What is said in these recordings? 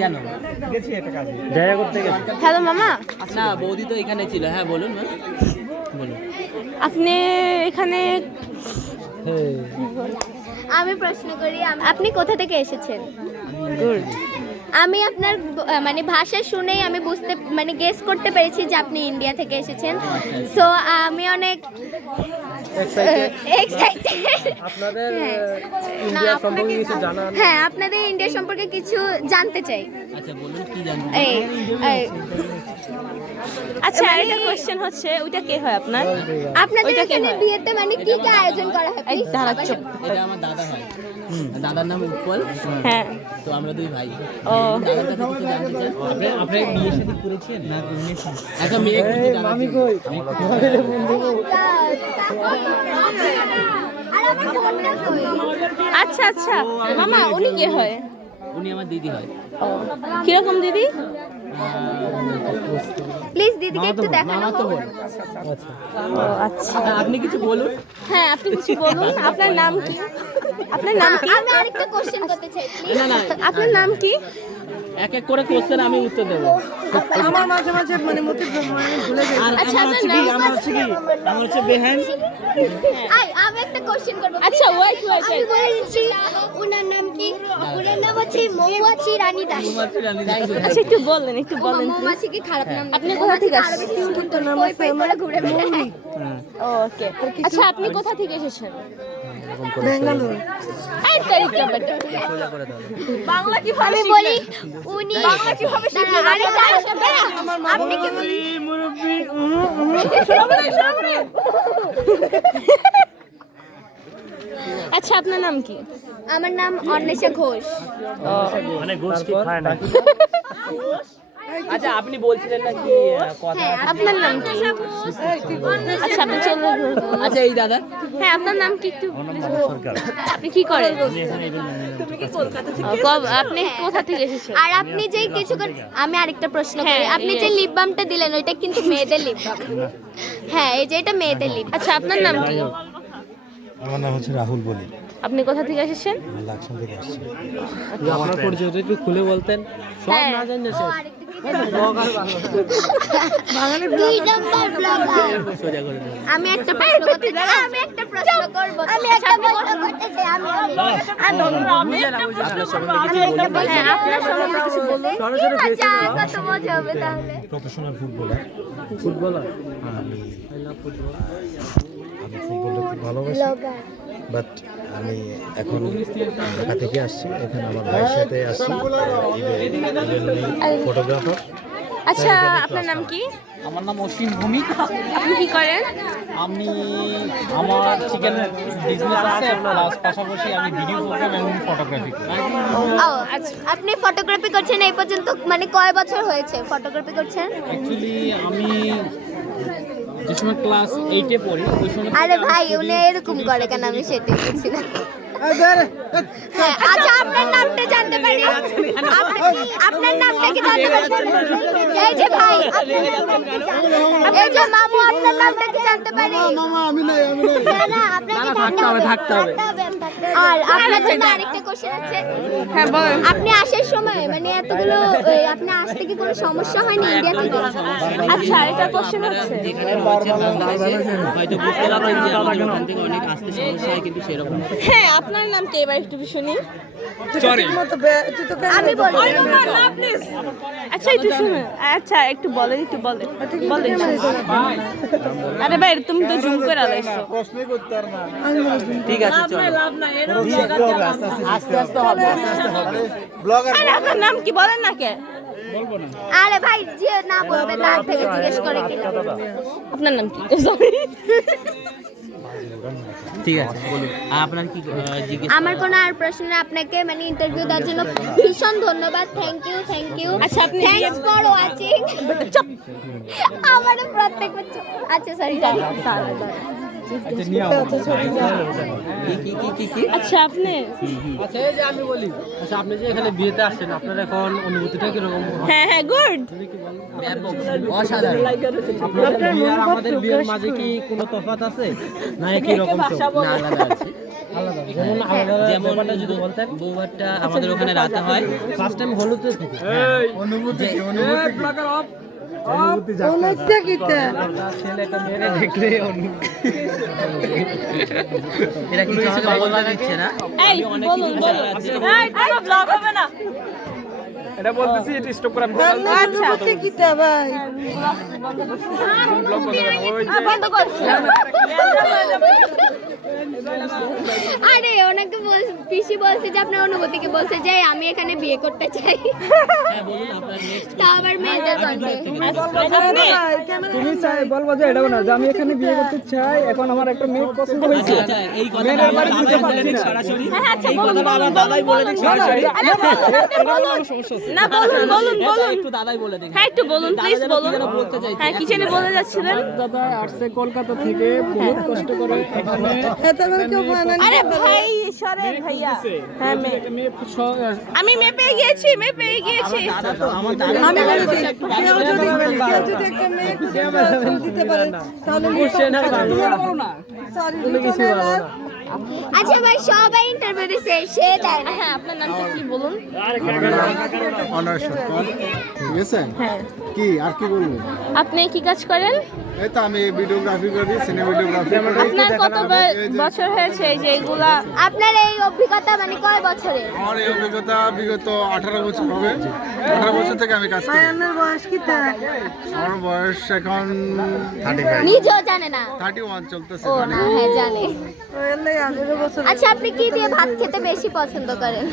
কেন গেছি একটা কাজে জায়গা করতে গেছি। হ্যালো মামা, না বৌদি তো এখানে ছিল। হ্যাঁ বলুন মা, বলুন। আপনি এখানে আমি প্রশ্ন করি, আপনি কোথা থেকে এসেছেন? আমি আপনার মানে ভাষা শুনেই আমি বুঝতে মানে গেস করতে পেরেছি যে আপনি ইন্ডিয়া থেকে এসেছেন। সো আমি অনেক এক্সাইটেড। আপনাদের হ্যাঁ। ইন্ডিয়া সম্পর্কে কিছু জানা হ্যাঁ, আপনাদের ইন্ডিয়া সম্পর্কে কিছু জানতে চাই। আচ্ছা বলুন কি জানবেন। এই এই, আচ্ছা একটা কোশ্চেন হচ্ছে ওইটা কে হয় আপনার? আপনাদের ওইটা কে এখানে হয়? বিয়েতে মানে কি কি আয়োজন করা হয়? এই Please দাঁড়া চুপ। এটা আমার দাদা হয়। দাদার নাম উৎপল। হ্যাঁ। তো আমরা দুই ভাই। ও দাদার কাছে কিছু জানতে চাই। আপনি বিয়ে শাদী করেছেন না? একটা মেয়ে কিছু জানার জন্য। আর আমার বোনটা কই? আচ্ছা আচ্ছা মামা, উনি কে হয়? উনি আমার দিদি হয়। ও কিরকম দিদি? প্লিজ দিদিকে একটু দেখানো মামা তো হোক। বোন। ও আচ্ছা। আপনি কিছু বলুন। হ্যাঁ আপনি কিছু বলুন, আপনার নাম কি? আপনার নাম কি? আমি আরেকটা কোশ্চেন করতে চাই প্লিজ। না না, আপনার নাম কি? এক এক করে কোশ্চেন আমি উত্তর দেবো। আমার মাঝে মাঝে মানে মতি ভুলে যাই আর আচ্ছা, আমার আপনার হচ্ছে কি, নাম? আমার হচ্ছে কি, আমার হচ্ছে বেহান। আমি একটা কোশ্চেন করব। আচ্ছা ওয়েট ওয়েট আমি বলে দিচ্ছি ওনার নাম কি? ওনার নাম হচ্ছে মৌমাছি রানী দাস। আচ্ছা একটু বললেন, একটু বলেন please। মৌমাছি কি খারাপ নাম? আপনি কোথা থেকে আসছেন? আরো বেশি সুন্দর নাম আছে। ওই করে ঘুরে বেড়ায়। ওকে আচ্ছা আপনি কোথা থেকে এসেছেন? ব্যাঙ্গালোর এই তারিখটা বেটা বাংলা কিভাবে আমি বলি উনি বাংলা কিভাবে শিখলেন? আরেকটা আসবে। আপনি কি বলি? মুরব্বি আচ্ছা আপনার নাম কি? আমার নাম অন্বেষা ঘোষ। মানে গোশ কি খায় না আচ্ছা আপনি বলছিলেন না কি কথা। হ্যাঁ, আপনার নাম কি? আচ্ছা আপনি চলে আচ্ছা এই দাদা, হ্যাঁ আপনার নাম কি একটু please বলুন। আপনি কি করেন? আপনি কোথা থেকে এসেছেন? আর আপনি যে কিছুক্ষণ আমি আরেকটা প্রশ্ন হ্যাঁ, করি, আপনি যে লিপ বামটা দিলেন ওইটা কিন্তু মেয়েদের লিপ বাম। হ্যাঁ, এই যে এটা মেয়েদের লিপ। আচ্ছা আপনার নাম কি? আমার নাম হচ্ছে রাহুল বলি, আপনি কোথা থেকে এসেছেন? লাকসাম থেকে আসছি। আপনার পরিচয়টা একটু খুলে বলতেন। সব হ্যাঁ। না জানেন ও, স্যার। আরেকটা কি জানেন? দুই নাম্বার ব্লগার। সোজা করে দেবো। আমি একটা প্রশ্ন করতে চাই। আমি একটা প্রশ্ন করব। আমি একটা প্রশ্ন করতে চাই। আমি আপনার সম্বন্ধে কিছু বলুন। হ্যাঁ আপনার সম্বন্ধে কিছু বলুন। আচ্ছা, কত মজা হবে তাহলে। Professional footballer. ফুটবলার আমি আই লাভ ফুটবল। আমি ফুটবলটা খুব ভালোবাসি, ব্লগার। বাট আমি এখন ঢাকা থেকে আসছি। এখানে আমার ভাইয়ের সাথে আসছি, ফটোগ্রাফার। আচ্ছা আপনার নাম কি? আমার নাম অসীম ভৌমিক। আপনি কি করেন? আমি আমার চিকেন বিজনেস আছে, প্লাস পাশাপাশি আমি ভিডিও প্রোগ্রাম এবং ফটোগ্রাফি করি। ও, আপনি ফটোগ্রাফি করছেন এই পর্যন্ত মানে কয় বছর হয়েছে ফটোগ্রাফি করছেন? অ্যাকচুয়ালি আমি যে সময় ক্লাস 8-এ পড়ি ওই সময় আরে ভাই উনি এরকম করে কেন, আমি সেটাই বলছি না। হ্যাঁ, আচ্ছা আপনার নামটা জানতে পারি? আপনার নামটা কি জানতে পারি? এই যে ভাই, এই যে মামু, আপনার নামটা কি জানতে পারি? না না, আপনাকে থাকতে হবে। আর আপনার জন্য আরেকটা কোশ্চেন আছে। হ্যাঁ বলেন। আপনি আসার সময় মানে এতগুলো আপনি আসতে কি কোনো সমস্যা হয়নি ইন্ডিয়া থেকে? আচ্ছা এটা কোশ্চেন হচ্ছে যেখানে রয়েছে বাংলাদেশে হয়তো বুঝতে পারছেন যে আমাদের ওখান থেকে অনেক আসতে সমস্যা হয়, কিন্তু সেরকম না। হ্যাঁ আপনার নাম কি এবার একটু শুনি। আমি বলি আচ্ছা একটু শুনুন। আচ্ছা একটু বলেন, একটু বলেন বলেন। আরে ভাই তুমি তো জুম করে আলাইছো। ঠিক আছে চলো। আস্তে আস্তে হবে। আরে আপনার নাম কি বলেন না কে? আরে ভাই যে না বলবে তার থেকে জিজ্ঞেস করে কি লাভ? আপনার নাম কি? সরি ঠিক আছে বলুন। আর আপনার কি জিজ্ঞেস আমার কোনো আর প্রশ্ন নেই। আপনাকে মানে ইন্টারভিউ দেওয়ার জন্য ভীষণ ধন্যবাদ। Thank you. আচ্ছা, আপনি থ্যাঙ্কস ফর ওয়াচিং। আমার প্রত্যেক আচ্ছা সরি কি আচ্ছা আপনি আচ্ছা এই যে আমি বলি, আচ্ছা আপনি যে এখানে বিয়েতে আসছেন, আপনার এখন অনুভূতিটা কিরকম? হ্যাঁ হ্যাঁ গুড। অসাধারণ। আপনাদের বিয়ে আর আমাদের বিয়ের মাঝে কি কোনো তফাৎ আছে না একই রকম সব? না আলাদা আছে। আলাদা যেমন আমাদের ব্যাপারটা যদি বলতেন বৌভাতটা আমাদের ওখানে রাতে হয়। ফার্স্ট টাইম হলুদে থেকে ছেলেটা মেরে দেখলে এরা কিছু আমাকে বলতে দিচ্ছে না। এই বলুন বলুন এই কোনো ব্লগ হবে না। এটা বলতেছি এটা স্টপ করে আমি আচ্ছা বন্ধ করছি। আরে ওনাকে পিসি বলছে যে আপনার অনুভূতিকে বলছে যে আমি এখানে বিয়ে করতে চাই। তা আবার মেয়েদের কণ্ঠে। তুমি চাই বলবো যে এটা না যে আমি এখানে বিয়ে করতে চাই, এখন আমার একটা মেয়ে পছন্দ হয়েছে। আচ্ছা এই কথাটা আমার দাদাই বলে দিক সরাসরি। হ্যাঁ আচ্ছা এই বলুন কথাটা আমার দাদাই বলে দিক সরাসরি। না বলুন বলুন বলুন একটু দাদাই বলে দিক। হ্যাঁ একটু বলুন প্লিজ বলুন। বলতে চাইছি। হ্যাঁ কি জানি বলে যাচ্ছিলেন। দাদা আসছে কলকাতা থেকে, বহুত কষ্ট করে এখানে আরে ভাই সরেন ভাইয়া। হ্যাঁ মেয়ে আমি মেয়ে পেয়ে গিয়েছি দাদা তো আমার দাদা আচ্ছা ভাই সবাই ইন্টারভিউ দিছে সে দেয় না। হ্যাঁ আপনার নামটা কি বলুন? অনার সরকার, ঠিক আছে? হ্যাঁ কি আর কি বলবো? আপনি কি কাজ করেন? এই তো আমি ভিডিওগ্রাফি করি, সিনেমাটোগ্রাফি করি। আপনার কত বছর হয়েছে এই যে এগুলা? আপনার এই অভিজ্ঞতা মানে কয় বছরের? আমার এই অভিজ্ঞতা বিগত 18 বছর হবে। 18 বছর থেকে আমি কাজ করি। আমার বয়স এখন 35, নিজেও জানে না। 31 চলতেছে। ও না হ্যাঁ জানে। আচ্ছা আপনি কি দিয়ে ভাত খেতে বেশি পছন্দ করেন?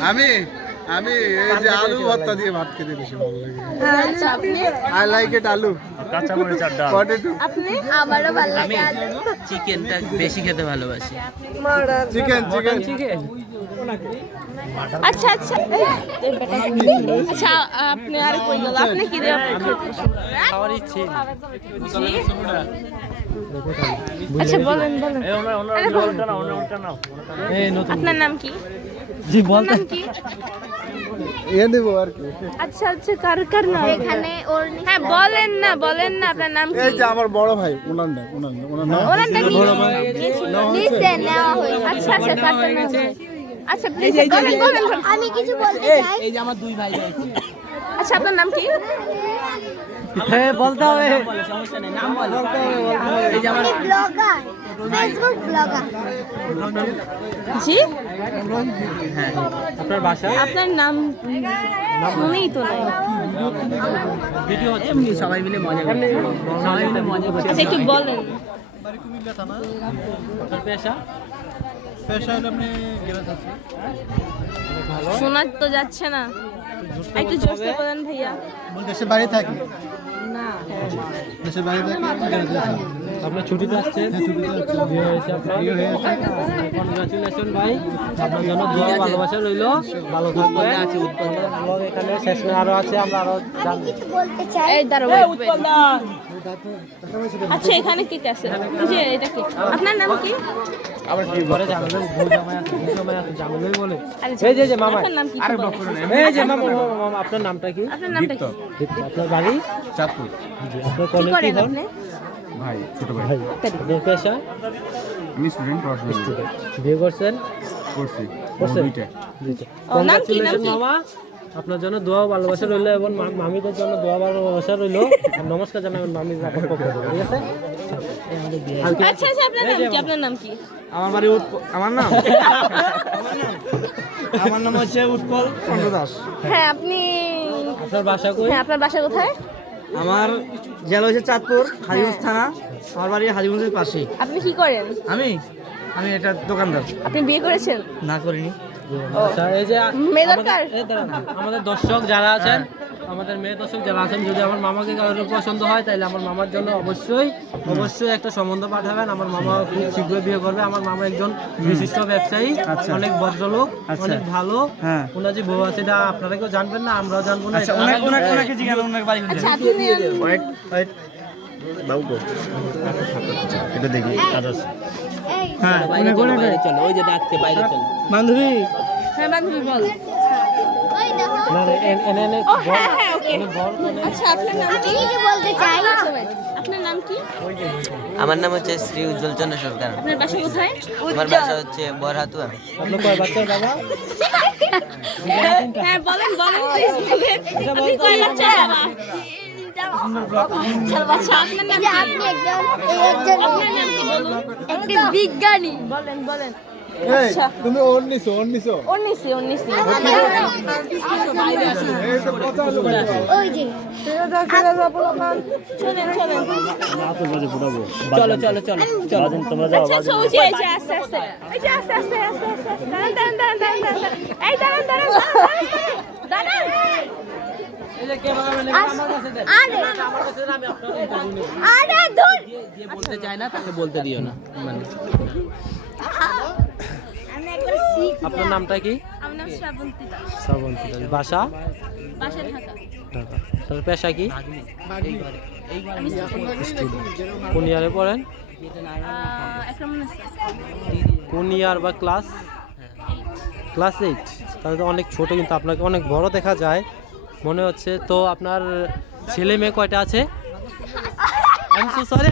আমি এই যে আলু ভর্তা দিয়ে ভাত খেতে বেশি ভালো লাগে। আচ্ছা আপনি? আই লাইক ইট আলু, কাঁচা মরিচ আর ডাল, পটেটো। আপনি? আমারও ভালো লাগে আলু। চিকেনটা বেশি খেতে ভালোবাসি। চিকেন আচ্ছা আচ্ছা আচ্ছা আপনি আর কই গেল? আপনি কি দিয়ে খাওয়ার ইচ্ছে। জি? আচ্ছা বলেন বলেন। আরে বলুন। আপনার নাম কি? জি বল নাম কি? এ দেব আর কি। আচ্ছা আচ্ছা কার নাম? এখানে ওর হ্যাঁ বলেন না আপনার নাম কি? এই যে আমার বড় ভাই, ওনার নাম ওনার নাম কি? নিচে নেওয়া হয়েছে। আচ্ছা আচ্ছা কারটা নাম কি? আচ্ছা প্লিজ বলেন। আমি কিছু বলতে চাই। এই যে আমার দুই ভাই রয়েছে। আচ্ছা আপনার নাম কি? হ্যাঁ বলতে হবে। বলে সমস্যা নেই, নাম বলো। এই যে আমার আমি ব্লগার, ফেসবুক ব্লগার। জি আপনার বাসা? আপনার নাম শুনেই তো নাই। ভিডিও হচ্ছে এমনি সবাই মিলে মজা করছি। সবাই মিলে মজা করছি। আচ্ছা একটু বলেন। আপনার পেশা? শোনা তো যাচ্ছে না, একটু জোরসে বলেন ভাইয়া। দেশের বাইরে থাকি। না দেশের বাইরে থাকি। আপনার ছুটিতে আসছেন? বিয়ে হয়েছে আপনার? কনগ্রাচুলেশন ভাই, আপনার জন্য দোয়া ভালোবাসা রইল। ভালো থাকবেন। আছে উৎপন্ন। ব্লগ এখানে শেষ না, আরো আছে, আমরা আরো জানবো। কিছু বলতে চাই। এই দাঁড়াও আচ্ছা এখানে কি আছে? এই যে এটা কি? আপনার নাম কি? আবার কি ঘরে জানালেন? ভুল জামাই আছে জানালেই বলে। আরে এই যে মামা, আপনার নাম কি? তো বলেন। এই যে মামা, আপনার নামটা কি? আপনার নামটা কি? আপনার বাড়ি? চাঁদপুর। জি, আপনার কি কলেজ কি করেন হন? আপনি? ভাই, ছোট ভাই। আপনার পেশা? আমি স্টুডেন্ট, পড়াশোনা করি। বিয়ে করছেন? করছি। করছেন? দুইটা। দুইটা। ও, নাম কি, নাম Congratulations কি? মামা, আপনার জন্য দোয়া ভালোবাসা রইলো এবং মামিদের জন্য দোয়া ভালোবাসা রইলো। আর নমস্কার জানাবেন মামির আপনার পক্ষ থেকে, ঠিক আছে? আর কি? আচ্ছা আচ্ছা আপনার নাম কি? আপনার নাম কি? আমার বাড়ি আমার নাম আমার নাম হচ্ছে উৎপল চন্দ্র দাস। হ্যাঁ আপনি আপনার বাসা কই? হ্যাঁ আপনার বাসা কোথায়? আমার জেলা হচ্ছে চাঁদপুর, হাজিগঞ্জ থানা। আমার বাড়ি হাজিগঞ্জের পাশেই। আপনি কি করেন? আমি এটা দোকানদার। আপনি বিয়ে করেছেন? না করিনি। আচ্ছা এই যে মেয়ে দরকার? আমাদের দর্শক যারা আছেন, আমাদের মেয়ে দর্শক যারা আছেন, যদি আমার মামাকে কারোর পছন্দ হয় তাহলে আমার মামার জন্য অবশ্যই একটা সম্বন্ধ পাঠাবেন। আমার মামা খুব শীঘ্রই বিয়ে করবে। আমার মামা একজন বিশিষ্ট ব্যবসায়ী, অনেক ভদ্রলোক, অনেক ভালো। ওনার যে বউ আছে এটা আপনারা কেউ জানবেন না, আমরাও জানবো না। আচ্ছা আপনি এটা দেখি কাজ আছে। এই বাইরে চলো, বাইরে চলো। ওই যে ডাকছে, বাইরে চলো। বান্ধবী হ্যাঁ বান্ধবী বল। ওই দেখো না এনে ও হ্যাঁ হ্যাঁ ওকে আচ্ছা আপনার নাম কি? আমি কি বলতে চাই আপনার নাম কি? আমার নাম হচ্ছে শ্রী উজ্জ্বল চন্দ্র সরকার। আপনার বাসা কোথায়? আমার বাসা হচ্ছে বরহাতুয়া। আপনার কয় বাচ্চার বাবা? হ্যাঁ বলেন প্লিজ বলেন। আপনি কয় বাচ্চা বাবা? আচ্ছা আপনার নাম যে কি? আপনি একজন আপনার নাম কি বলুন? একটি বিজ্ঞানী বলেন তুমি অন্নিছো অন্নিসি ওই যে চলেন চলো চলো চলো চলো তোমরা যাও। আচ্ছা ওই যে আস্তে দাঁড়ান এই যে কে বানাবেন আমার কাছে দেন। আরে আমার কাছে দেন, আমি আপনাদের আরে ধুর যে বলতে চায় না তাকে বলতে দিও না। মানে আমি একবার শিখ আপনার নামটা কি? আমার নাম শ্রাবন্তী দাস শ্রাবন্তী দাস। বাসা? বাসা ঢাকা ঢাকা। তার পেশা কি? আমি কোন ইয়ারে পড়েন? কোন ইয়ার বা ক্লাস? ক্লাস 8। তাহলে তো অনেক ছোট, কিন্তু আপনাকে অনেক বড় দেখা যায় মনে হচ্ছে। তো আপনার ছেলে মেয়ে কয়টা আছে? I'm so sorry.